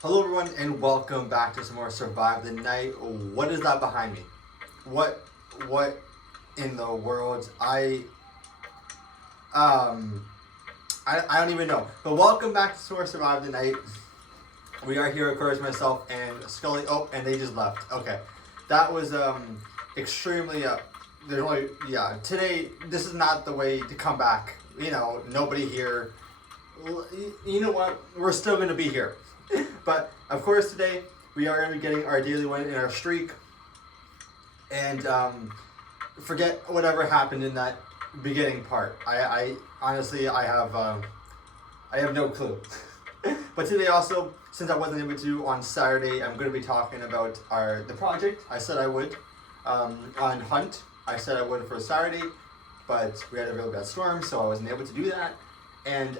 Hello everyone and welcome back to some more Survive the Night. What is that behind me? What in the world? Um I don't even know. But welcome back to some more Survive the Night. We are here, of course, myself and Scully. Oh, and they just left. Okay. That was extremely there's only today this is not the way to come back. Nobody here. You know what? We're still gonna be here. But of course today we are going to be getting our daily win in our streak, and forget whatever happened in that beginning part. I honestly I have no clue. But today also, since I wasn't able to on Saturday, I'm going to be talking about the project. I said I would on Hunt. I said I would for Saturday, but we had a really bad storm, so I wasn't able to do that. And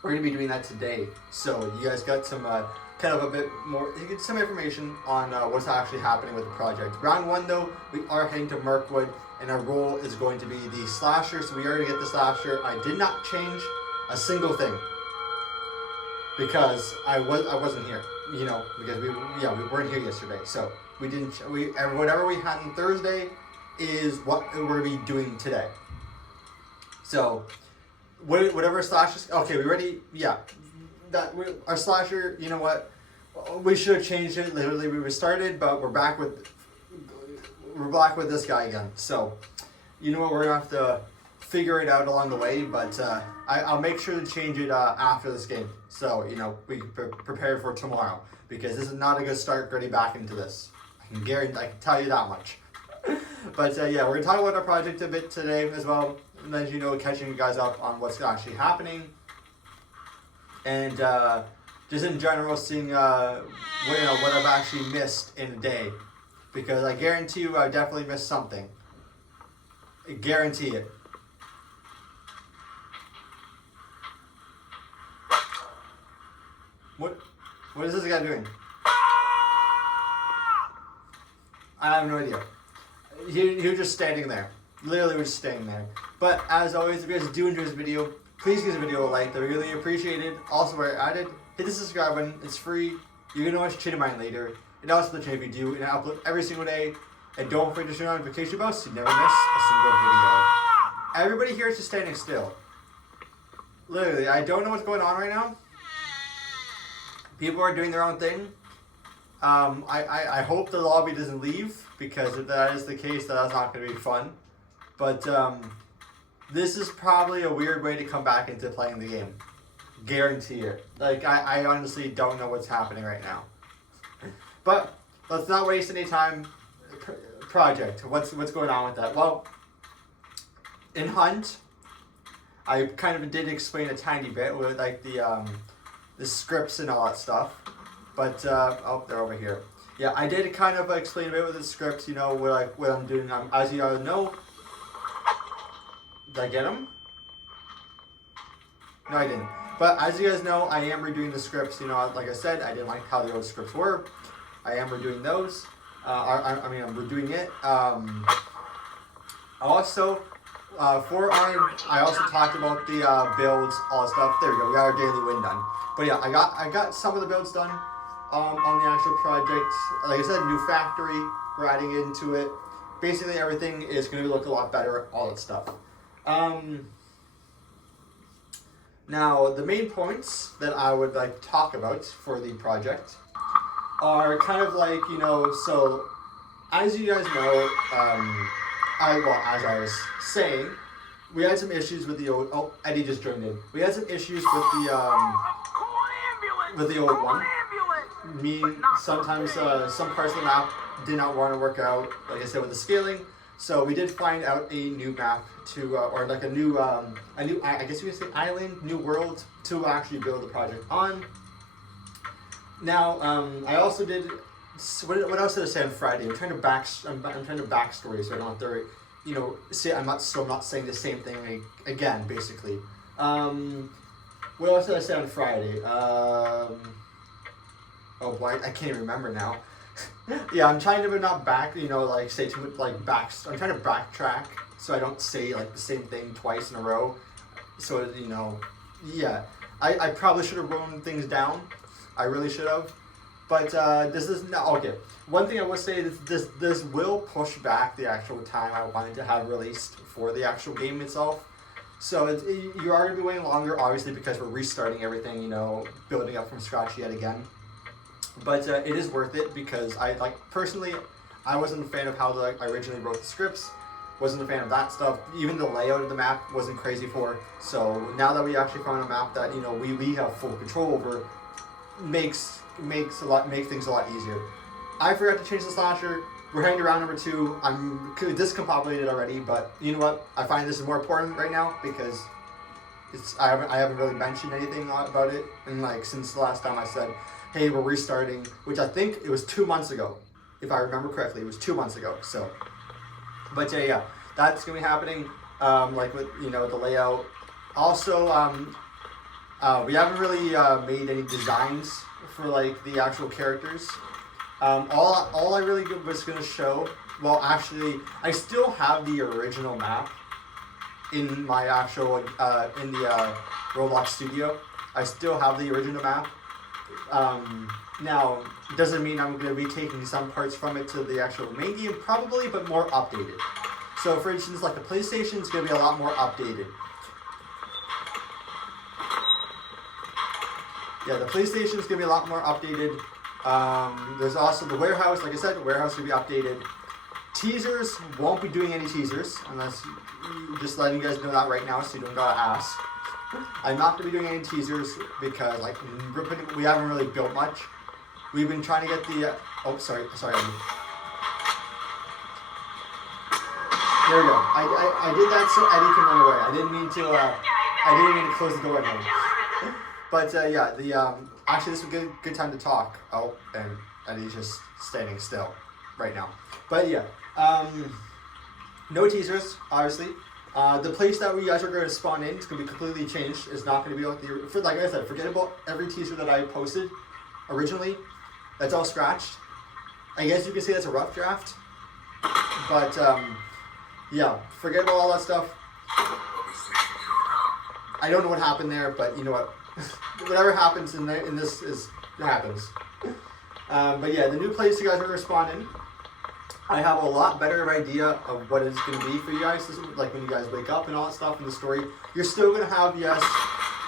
we're going to be doing that today. So you guys got some kind of a bit more, you get some information on what's actually happening with the project. Round one though, we are heading to Mirkwood, and our role is going to be the slasher. So we are going to get the slasher. I did not change a single thing because I wasn't here, because we weren't here yesterday. So whatever we had on Thursday is what we're going to be doing today. So whatever slasher. Okay, we already. Yeah, our slasher. You know what? We should have changed it. Literally, we restarted, but we're back with this guy again. So, you know what? We're gonna have to figure it out along the way. But I'll make sure to change it after this game. So we prepare for tomorrow, because this is not a good start getting back into this. I can tell you that much. But we're gonna talk about our project a bit today as well. And as you know, catching you guys up on what's actually happening, and just in general seeing what I've actually missed in a day, because I guarantee you I definitely missed something. I guarantee it. What is this guy doing? I have no idea. He was just standing there. Literally was staying there. But as always, if you guys do enjoy this video, please give this video a like. They're really appreciated. Also, where I added, hit the subscribe button. It's free. You're gonna watch Chit of Mine later. And also the channel if you do, and I upload every single day. And don't forget to turn on notification bell so you never miss a single video. Everybody here is just standing still. Literally, I don't know what's going on right now. People are doing their own thing. I hope the lobby doesn't leave, because if that is the case, that's not going to be fun. But this is probably a weird way to come back into playing the game. Guarantee it. Like, I honestly don't know what's happening right now. But let's not waste any time. Project. What's going on with that? Well, in Hunt, I kind of did explain a tiny bit with like the scripts and all that stuff. But they're over here. Yeah, I did kind of explain a bit with the scripts. What I'm doing. As you guys know. Did I get him? No, I didn't. But as you guys know, I am redoing the scripts. Like I said, I didn't like how the old scripts were. I am redoing those. I'm redoing it. Also, I also talked about the builds, all that stuff. There we go. We got our daily win done. But yeah, I got some of the builds done on the actual project. Like I said, new factory. We're adding into it. Basically, everything is going to look a lot better. All that stuff. Now, the main points that I would like to talk about for the project are kind of like, so as you guys know, as I was saying, we had some issues with the old, Eddie just joined in. We had some issues with the old one. Sometimes some parts of the map did not want to work out, like I said, with the scaling. So we did find out a new map or like a new, I guess you could say island, new world to actually build the project on. Now, I also did, what else did I say on Friday? I'm trying to backstory so I don't have to, I'm not saying the same thing again, basically. What else did I say on Friday? Oh boy, I can't even remember now. Yeah, I'm trying to not say too much, I'm trying to backtrack so I don't say like the same thing twice in a row. So, yeah, I probably should have written things down I really should have. But this is not okay. One thing I would say is this will push back the actual time I wanted to have released for the actual game itself. So you are going to be waiting longer, obviously, because we're restarting everything, you know, building up from scratch yet again. But it is worth it because personally, I wasn't a fan of how I originally wrote the scripts. Wasn't a fan of that stuff. Even the layout of the map wasn't crazy for. So now that we actually found a map that, you know, we have full control over, makes things a lot easier. I forgot to change the slasher. We're heading to round number 2. I'm discombobulated already, but you know what? I find this is more important right now because I haven't really mentioned anything about it, and like since the last time I said, hey, we're restarting, which I think it was 2 months ago, if I remember correctly. It was 2 months ago. So, but yeah, that's gonna be happening. Like with, you know, the layout. Also, we haven't really made any designs for like the actual characters. All I really was going to show, well, actually, I still have the original map in my actual, in the Roblox studio. I still have the original map. Now, doesn't mean I'm going to be taking some parts from it to the actual main game, probably, but more updated. So, for instance, like the PlayStation is going to be a lot more updated. Yeah, the PlayStation is going to be a lot more updated. There's also the warehouse. Like I said, the warehouse will be updated. Teasers, won't be doing any teasers unless just letting you guys know that right now, so you don't gotta ask. I'm not gonna be doing any teasers because like we haven't really built much. We've been trying to get the sorry. There we go. I did that so Eddie can run away. I didn't mean to close the door again. But yeah, the actually this is a good time to talk. Oh, and Eddie's just standing still right now. But yeah, no teasers, obviously. The place that we guys are going to spawn in is going to be completely changed. It's not going to be like like I said, forget about every teaser that I posted originally. That's all scratched. I guess you can say that's a rough draft. But yeah, forget about all that stuff. I don't know what happened there, but you know what? Whatever happens in this happens. But yeah, the new place you guys are going to spawn in, I have a lot better idea of what it's going to be for you guys. Like when you guys wake up and all that stuff in the story, you're still going to have, yes,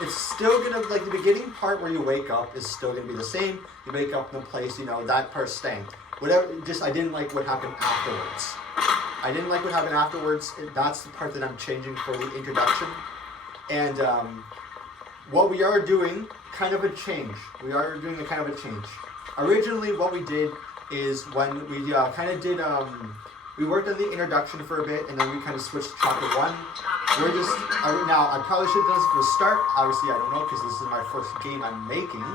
it's still going to, like the beginning part where you wake up is still going to be the same. You wake up in a place, you know, that part's staying. Whatever, just I didn't like what happened afterwards. That's the part that I'm changing for the introduction. And what we are doing, kind of a change. Originally, what we did is when we kind of did, we worked on the introduction for a bit, and then we kind of switched to chapter 1. We're just, now, I probably should have done this from the start. Obviously, I don't know, because this is my first game I'm making.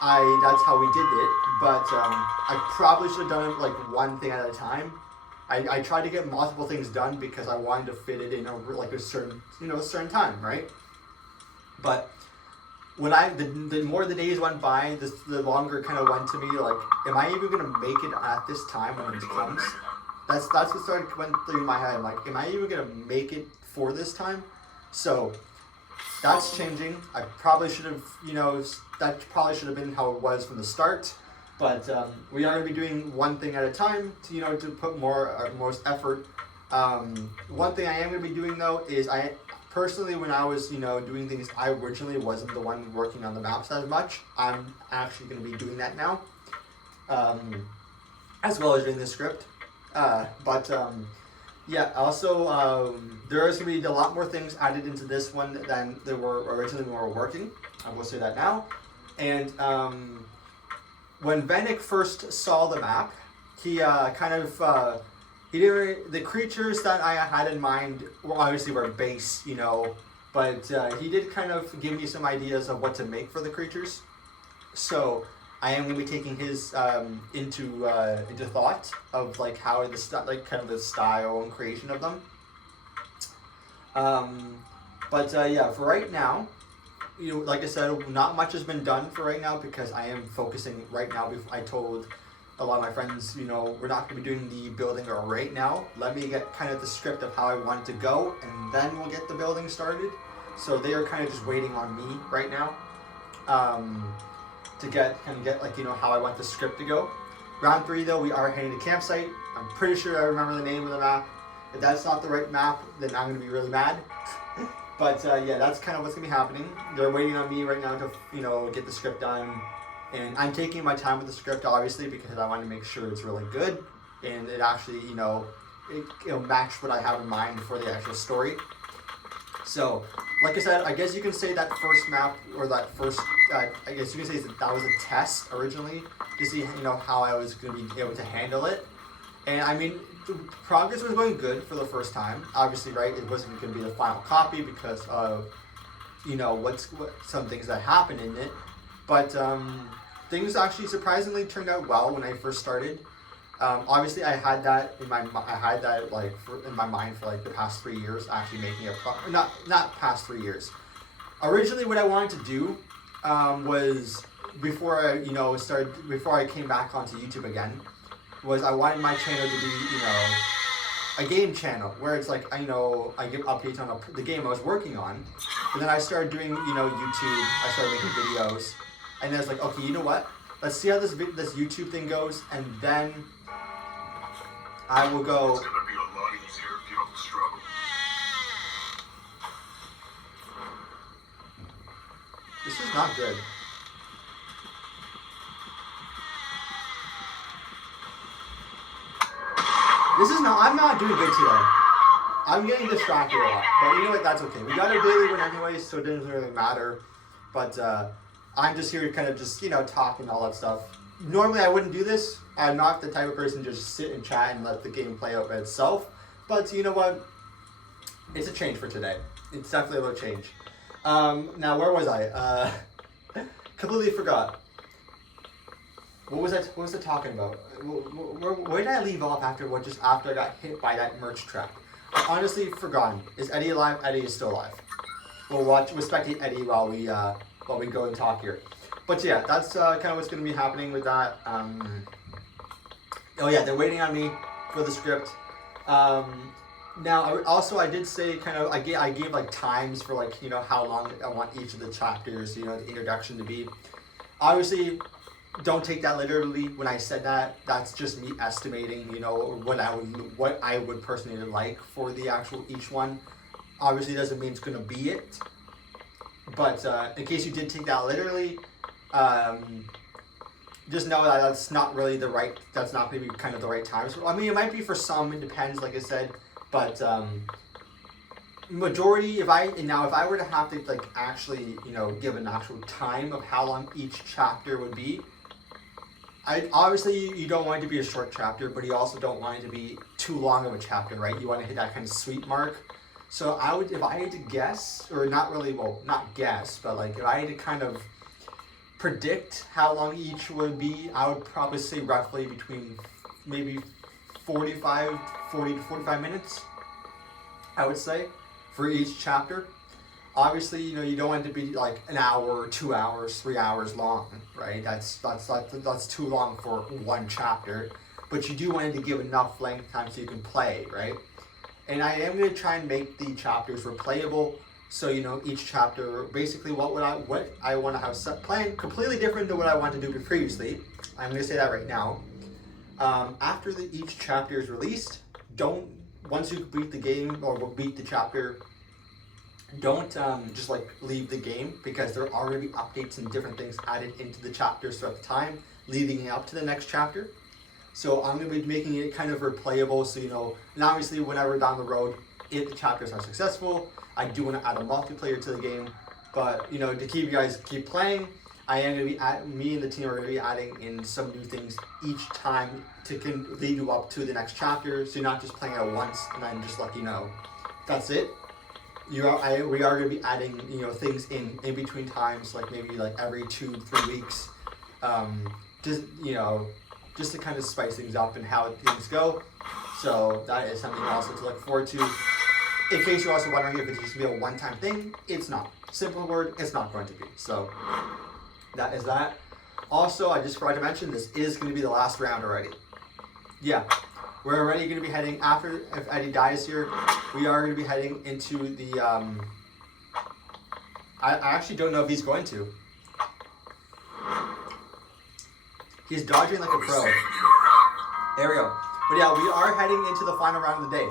That's how we did it, but I probably should have done it like one thing at a time. I tried to get multiple things done because I wanted to fit it in over like a certain time, right? But when the more the days went by, the longer it kind of went to me, like, am I even gonna make it at this time when it comes? That's what went through my head. I'm like, am I even gonna make it for this time? So that's changing. I probably should have, that probably should have been how it was from the start. But we are going to be doing one thing at a time to put most effort. One thing I am going to be doing though is I personally, when I was doing things, I originally wasn't the one working on the maps as much. I'm actually going to be doing that now, as well as doing the script. Yeah. Also, there is going to be a lot more things added into this one than there were originally when we were working. I will say that now. And when Vanek first saw the map, he the creatures that I had in mind were base, but he did kind of give me some ideas of what to make for the creatures. So I am going to be taking his into thought of like how the style and creation of them. Yeah, for right now, like I said, not much has been done for right now because I am focusing right now. I told a lot of my friends, we're not going to be doing the building right now. Let me get kind of the script of how I want it to go, and then we'll get the building started. So they are kind of just waiting on me right now. to get like, you know, how I want the script to go. Round 3 though, we are heading to campsite. I'm pretty sure I remember the name of the map. If that's not the right map, then I'm gonna be really mad. But yeah, that's kind of what's gonna be happening. They're waiting on me right now to, you know, get the script done, and I'm taking my time with the script obviously because I want to make sure it's really good and it actually, you know, it'll match what I have in mind for the actual story. So, like I said, I guess you can say that first map, or that first, I guess you can say that was a test originally to see, you know, how I was going to be able to handle it. And I mean, the progress was going good for the first time. Obviously, right, it wasn't going to be the final copy because of, you know, what some things that happened in it. But things actually surprisingly turned out well when I first started. Obviously, I had that in my mind for like the past 3 years, actually making a not past 3 years. Originally, what I wanted to do was before I came back onto YouTube again, was I wanted my channel to be, you know, a game channel where it's like, I give updates on the game I was working on. But then I started doing, you know, YouTube. I started making videos, and then it's like, okay, you know what? Let's see how this YouTube thing goes, and then I will go. It's gonna be a lot easier if you don't struggle. This is not good. I'm not doing good today. I'm getting distracted a lot, but you know what? That's okay. We got a daily win anyway, so it doesn't really matter. But I'm just here to kind of just, you know, talk and all that stuff. Normally I wouldn't do this. I'm not the type of person to just sit and chat and let the game play out by itself. But you know what? It's a change for today. It's definitely a little change. Now, where was I? Completely forgot. What was I talking about? Where did I leave off after I got hit by that merch trap? I honestly forgotten. Is Eddie alive? Eddie is still alive. We'll spectate Eddie while we go and talk here. But yeah, that's kind of what's going to be happening with that. Oh yeah, they're waiting on me for the script. Now, I did say kind of, I gave like times for like, you know, how long I want each of the chapters, you know, the introduction to be. Obviously, don't take that literally when I said that. That's just me estimating, you know, what I would personally like for the actual each one. Obviously, doesn't mean it's going to be it. But in case you did take that literally, just know that that's not really that's not going to be kind of the right time. So, I mean, it might be for some, it depends, like I said, but majority, if I were to have to like actually, you know, give an actual time of how long each chapter would be, obviously you don't want it to be a short chapter, but you also don't want it to be too long of a chapter, right? You want to hit that kind of sweet mark. So if I had to guess, or not really, well, not guess, but like if I had to kind of predict how long each would be, I would probably say roughly between maybe 40 to 45 minutes, I would say, for each chapter. Obviously, you know, you don't want it to be like an hour, 2 hours, 3 hours long, right? That's too long for one chapter. But you do want it to give enough length time so you can play, right? And I am going to try and make the chapters replayable. So, you know, each chapter, basically what I want to have planned, completely different than what I wanted to do previously. I'm going to say that right now. After each chapter is released, once you beat the game or beat the chapter, don't just like leave the game, because there are going to be updates and different things added into the chapters throughout the time leading up to the next chapter. So I'm going to be making it kind of replayable, so, you know, and obviously whenever down the road, if the chapters are successful, I do want to add a multiplayer to the game. But, you know, to keep you guys keep playing, I am going to be me and the team are going to be adding in some new things each time to lead you up to the next chapter, so you're not just playing it once and then just let you know that's it. We are going to be adding, you know, things in between times, like maybe like every 2-3 weeks, just to kind of spice things up and how things go. So that is something also to look forward to. In case you're also wondering if it's just going to be a one-time thing, it's not. Simple word, it's not going to be. So that is that. Also, I just forgot to mention, this is going to be the last round already. Yeah, we're already going to be heading, after, if Eddie dies here, we are going to be heading into the, I actually don't know if he's going to. He's dodging like a pro. There we go. But yeah, we are heading into the final round of the day.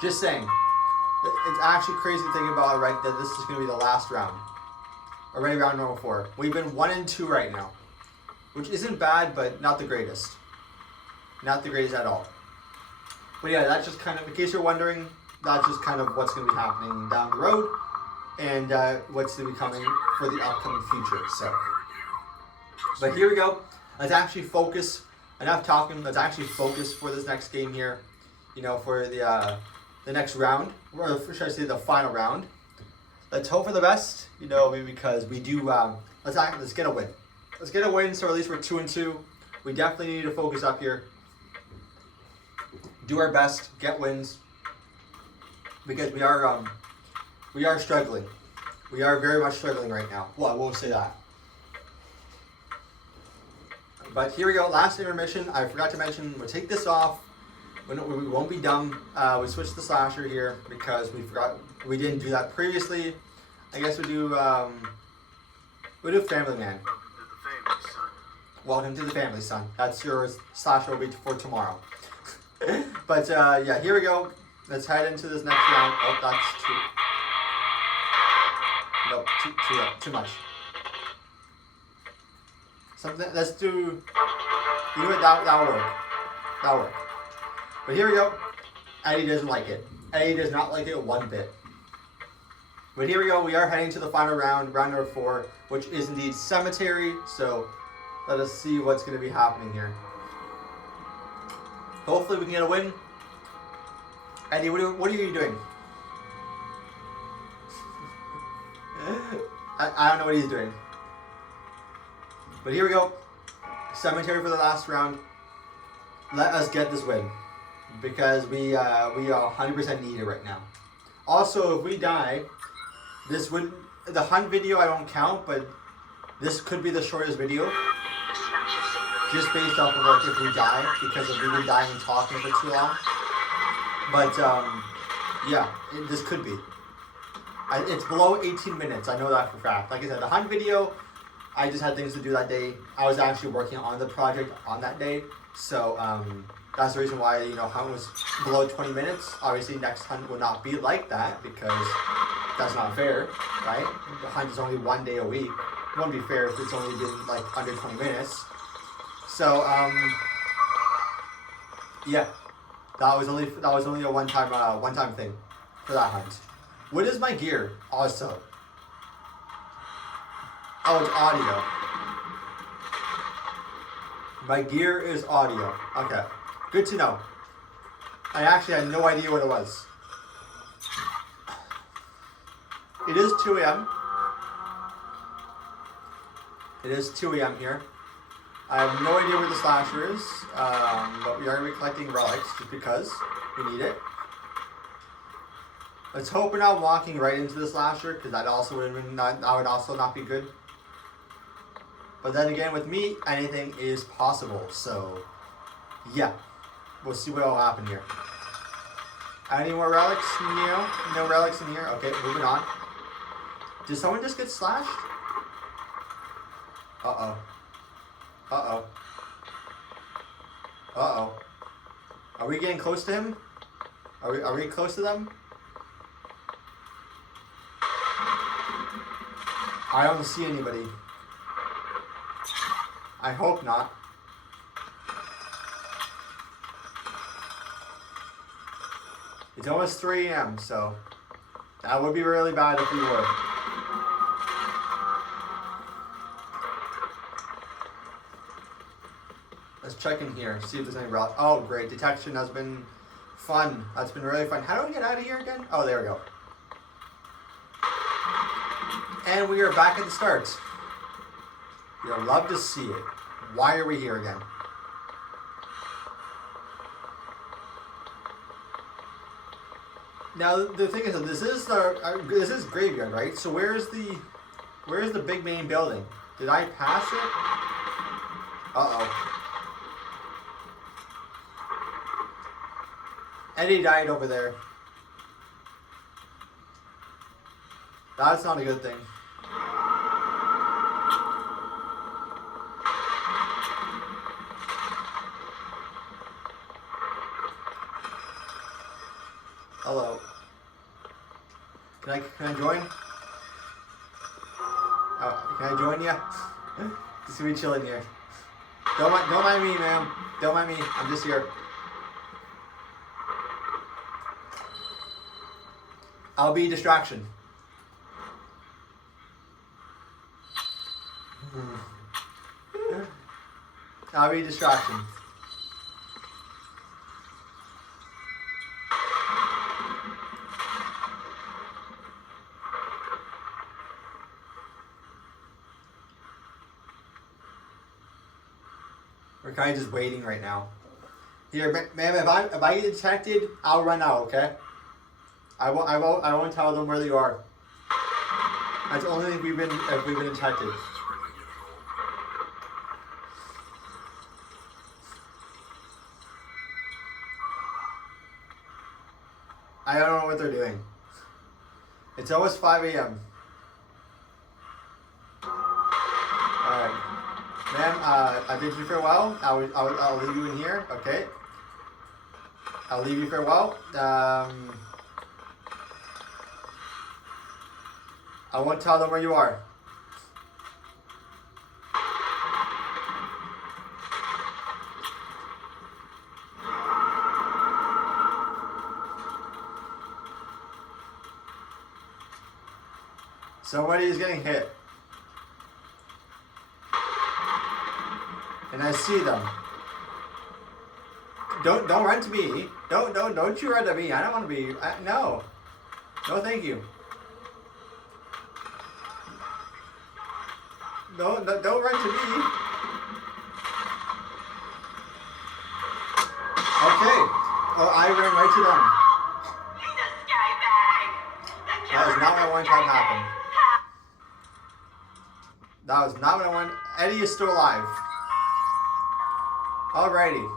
Just saying. It's actually crazy to think about, right, that this is going to be the last round. Already round number 4. We've been 1-2 right now. Which isn't bad, but not the greatest. Not the greatest at all. But yeah, that's just kind of, in case you're wondering, that's just kind of what's going to be happening down the road. And what's going to be coming for the upcoming future. So, but here we go. Let's actually focus. Enough talking. Let's actually focus for this next game here. You know, for the next round, or should I say the final round. Let's hope for the best. You know, because we do. Let's get a win. Let's get a win. So at least we're 2-2. We definitely need to focus up here. Do our best. Get wins. Because we are struggling. We are very much struggling right now. Well, I won't say that. But here we go. Last intermission. I forgot to mention, we'll take this off. We won't be dumb. We switched the slasher here because we didn't do that previously. I guess we'll do Family Man. Welcome to the family, son. That's your slasher will be for tomorrow. But yeah, here we go. Let's head into this next round. Oh, that's too. Nope, too much. Something. Let's do. You know what? That'll work. That'll work. But here we go. Eddie doesn't like it. Eddie does not like it one bit. But here we go. We are heading to the final round, round number 4, which is indeed Cemetery. So let us see what's going to be happening here. Hopefully we can get a win. Eddie, what are you doing? I don't know what he's doing. But here we go. Cemetery for the last round. Let us get this win. Because we are 100% need it right now. Also, if we die, the hunt video I don't count, but this could be the shortest video. Just based off of like if we die, because of we dying and talking for too long. But yeah, this could be. It's below 18 minutes. I know that for a fact. Like I said, the hunt video, I just had things to do that day. I was actually working on the project on that day, so that's the reason why hunt was below 20 minutes. Obviously, next hunt will not be like that because that's not fair, right? The hunt is only 1 day a week. It wouldn't be fair if it's only been like under 20 minutes. So yeah, that was only a one time thing for that hunt. What is my gear also? Oh, it's audio. My gear is audio. Okay, good to know. I actually had no idea what it was. It is 2 a.m. It is 2 a.m. here. I have no idea where the slasher is, but we are going to be collecting relics just because we need it. Let's hope we're not walking right into the slasher, because that would also not be good. But then again, with me, anything is possible. So, yeah, we'll see what will happen here. Any more relics? No relics in here. Okay, moving on. Did someone just get slashed? Uh-oh. Uh-oh. Uh-oh. Are we getting close to him? Are we close to them? I don't see anybody. I hope not. It's almost 3 a.m., so that would be really bad if we were. Let's check in here, see if there's any relic. Oh, great. Detection has been fun. That's been really fun. How do we get out of here again? Oh, there we go. And we are back at the start. You'll love to see it. Why are we here again? Now the thing is, this is graveyard, right? So where's the big main building? Did I pass it? Uh-oh. Eddie died over there. That's not a good thing. Can I join? Oh, can I join you? Just gonna be chilling here. Don't mind me, ma'am. Don't mind me. I'm just here. I'll be a distraction. I'll be a distraction. We're kind of just waiting right now. Here, ma'am, if I get detected, I'll run out. Okay. I won't tell them where you are. That's the only thing if we've been detected. I don't know what they're doing. It's almost 5 a.m. Alright. Ma'am, I bid you farewell. I'll leave you in here, okay? I'll leave you farewell. I won't tell them where you are. Somebody is getting hit. And I see them. Don't run to me. Don't you run to me. I don't want to be. No. No, thank you. No, don't run to me. Okay. Oh, I ran right to them. That is not what I wanted to have happen. That was not what I wanted. Eddie is still alive. Alrighty.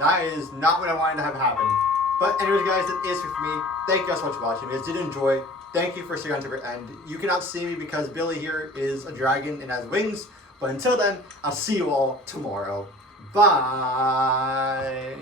That is not what I wanted to have happen. But anyways, guys, that is it for me. Thank you guys so much for watching. If you guys did enjoy, thank you for sticking on to the end. You cannot see me because Billy here is a dragon and has wings. But until then, I'll see you all tomorrow. Bye.